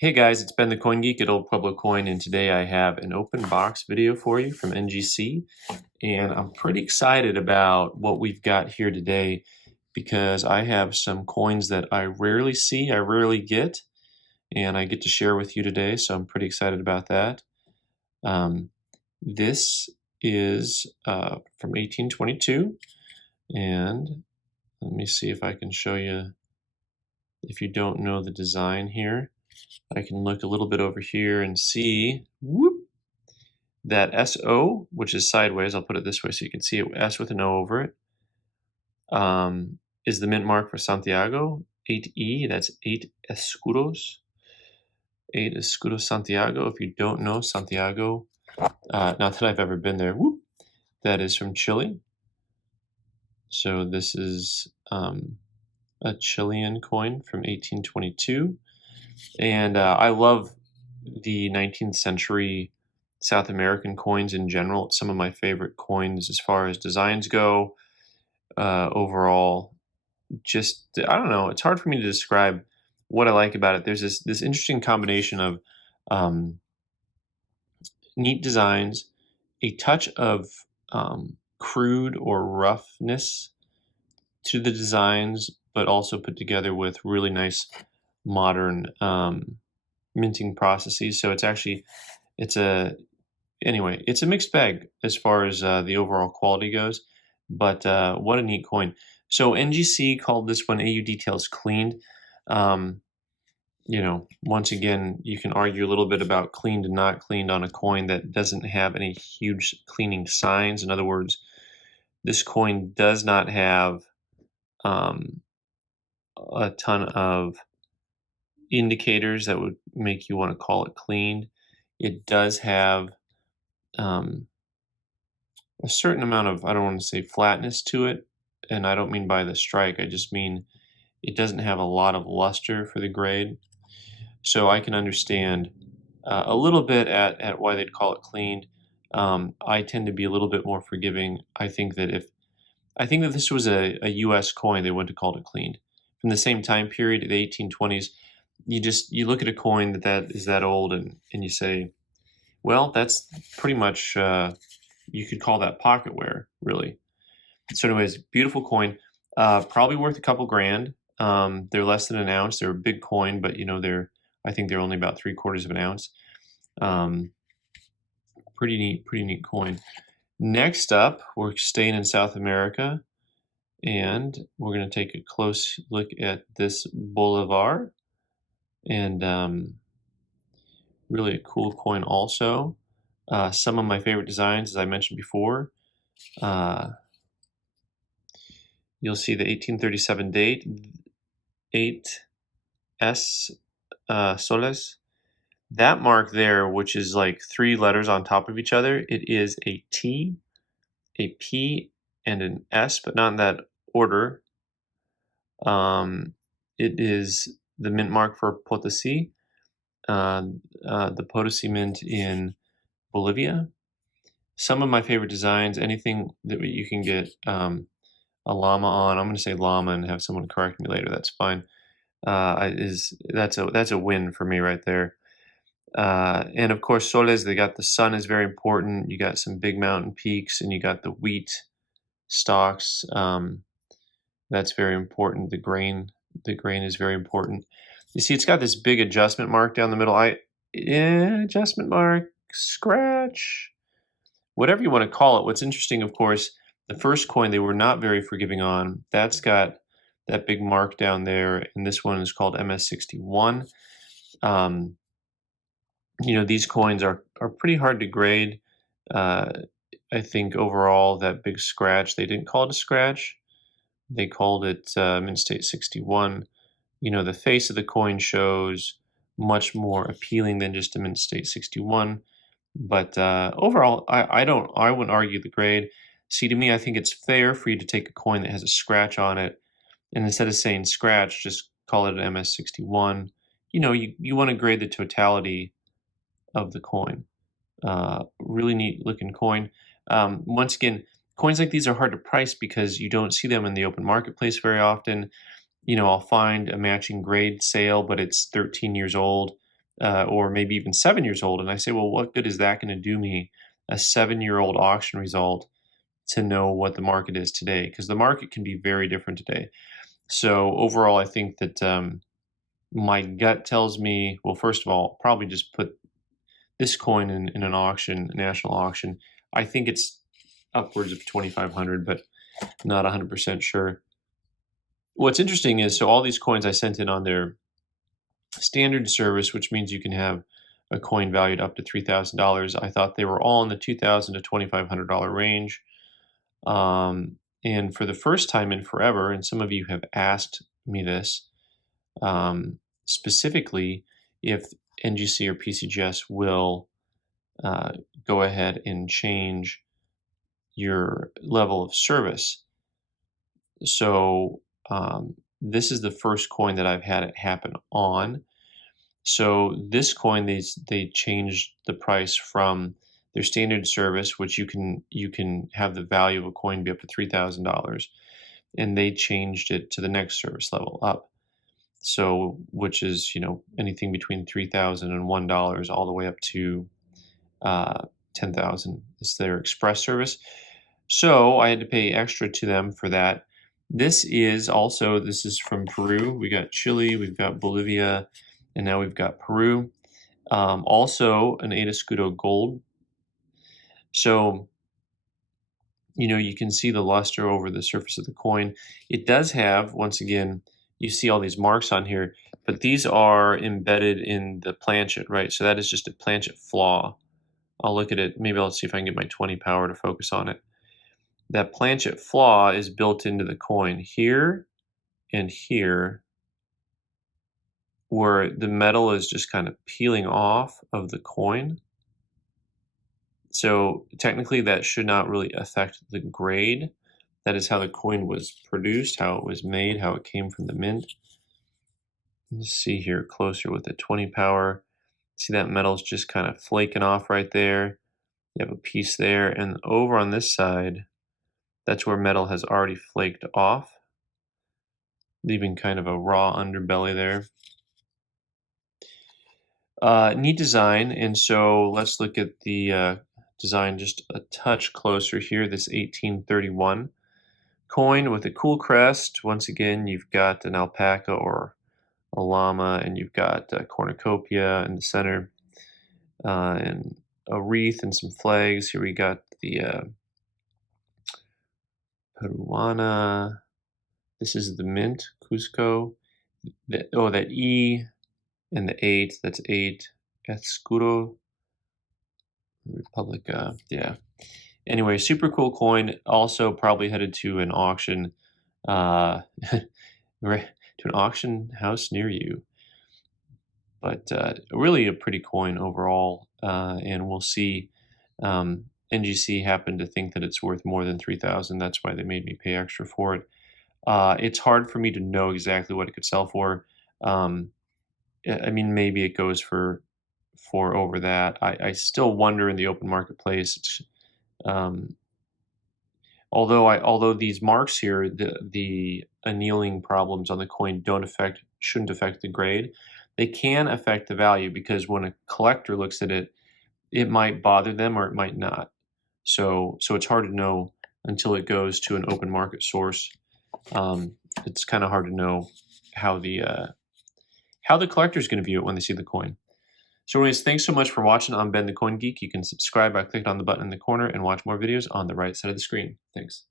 Hey guys, it's Ben the Coin Geek at Old Pueblo Coin, and today I have an open box video for you from NGC, and I'm pretty excited about what we've got here today because I have some coins that I rarely see, I rarely get, and I get to share with you today, so I'm pretty excited about that. This is from 1822, and let me see if I can show you, if you don't know the design here. I can look a little bit over here and see that SO, which is sideways. I'll put it this way so you can see it, S with an O over it, is the mint mark for Santiago. 8E, that's 8 Escudos. 8 Escudos Santiago. If you don't know Santiago, not that I've ever been there, that is from Chile. So this is a Chilean coin from 1822. And I love the 19th century South American coins in general. It's some of my favorite coins as far as designs go. Overall, just, I don't know, it's hard for me to describe what I like about it. There's this interesting combination of neat designs, a touch of crude or roughness to the designs, but also put together with really nice modern minting processes. So it's actually, anyway, it's a mixed bag as far as the overall quality goes, but what a neat coin. So NGC called this one AU Details Cleaned. Once again, you can argue a little bit about cleaned and not cleaned on a coin that doesn't have any huge cleaning signs. In other words, this coin does not have a ton of indicators that would make you want to call it cleaned. It does have a certain amount of, I don't want to say flatness to it, and I don't mean by the strike, I just mean it doesn't have a lot of luster for the grade. So I can understand a little bit at why they'd call it cleaned. I tend to be a little bit more forgiving. I think that this was a US coin, they wouldn't have called it cleaned. From the same time period, the 1820s, you look at a coin that is that old and you say, well, that's pretty much, you could call that pocketware, really. So anyways, beautiful coin, probably worth a couple grand. They're less than an ounce. They're a big coin, but I think they're only about 3/4 of an ounce. Pretty neat coin. Next up, we're staying in South America, and we're going to take a close look at this Bolivar, and really a cool coin also. Some of my favorite designs, as I mentioned before. You'll see the 1837 date, 8S soles. That mark there, which is like 3 letters on top of each other, it is a T, a P, and an S, but not in that order. It is the mint mark for Potosi, the Potosi mint in Bolivia. Some of my favorite designs, anything that you can get a llama on, I'm going to say llama and have someone correct me later, that's fine. That's a win for me right there. And of course, soles, they got the sun is very important. You got some big mountain peaks, and you got the wheat stalks. That's very important. The grain is very important. You see, it's got this big adjustment mark down the middle. Adjustment mark, scratch, whatever you want to call it. What's interesting, of course, the first coin they were not very forgiving on. That's got that big mark down there, and this one is called MS61. These coins are pretty hard to grade. I think overall that big scratch, they didn't call it a scratch. They called it mint state 61. The face of the coin shows much more appealing than just a mint state 61. But overall, I wouldn't argue the grade. See, to me, I think it's fair for you to take a coin that has a scratch on it, and instead of saying scratch, just call it an MS61. You want to grade the totality of the coin. Really neat looking coin. Once again, coins like these are hard to price because you don't see them in the open marketplace very often. I'll find a matching grade sale, but it's 13 years old. or maybe even 7 years old. And I say, well, what good is that going to do me, a 7-year-old auction result, to know what the market is today? Because the market can be very different today. So overall, I think that my gut tells me, well, first of all, probably just put this coin in an auction, a national auction. I think it's upwards of 2,500, but not 100% sure. What's interesting is, so all these coins I sent in on their standard service, which means you can have a coin valued up to $3,000. I thought they were all in the $2,000 to $2,500 range. And for the first time in forever, and some of you have asked me this, specifically if NGC or PCGS will go ahead and change your level of service. So this is the first coin that I've had it happen on. So this coin, they changed the price from their standard service, which you can have the value of a coin be up to $3,000, and they changed it to the next service level up. So which is anything between $3,000 and $1 all the way up to 10,000. It's their express service. So I had to pay extra to them for that. This is from Peru. We got Chile, we've got Bolivia, and now we've got Peru. Also an 8 Escudo gold. So, you can see the luster over the surface of the coin. It does have, once again, you see all these marks on here, but these are embedded in the planchet, right? So that is just a planchet flaw. I'll look at it. Maybe I'll see if I can get my 20 power to focus on it. That planchet flaw is built into the coin here and here, where the metal is just kind of peeling off of the coin. So technically that should not really affect the grade. That is how the coin was produced, how it was made, how it came from the mint. Let's see here closer with the 20 power. See that metal's just kind of flaking off right there. You have a piece there, and over on this side, that's where metal has already flaked off, leaving kind of a raw underbelly there. Neat design, and so let's look at the design just a touch closer here. This 1831 coin with a cool crest. Once again, you've got an alpaca or a llama, and you've got a cornucopia in the center, and a wreath and some flags. Here we got the Peruana. This is the mint, Cusco. That E and the 8, that's 8. Escudo, Republica, yeah. Anyway, super cool coin. Also probably headed to an auction, to an auction house near you. But really a pretty coin overall, and we'll see. NGC happened to think that it's worth more than 3,000. That's why they made me pay extra for it. It's hard for me to know exactly what it could sell for. I mean, maybe it goes for over that. I still wonder in the open marketplace. Although these marks here, the annealing problems on the coin shouldn't affect the grade. They can affect the value, because when a collector looks at it, it might bother them or it might not. So it's hard to know until it goes to an open market source. It's kind of hard to know how the collector is going to view it when they see the coin. So anyways, thanks so much for watching. I'm Ben the Coin Geek. You can subscribe by clicking on the button in the corner and watch more videos on the right side of the screen. Thanks.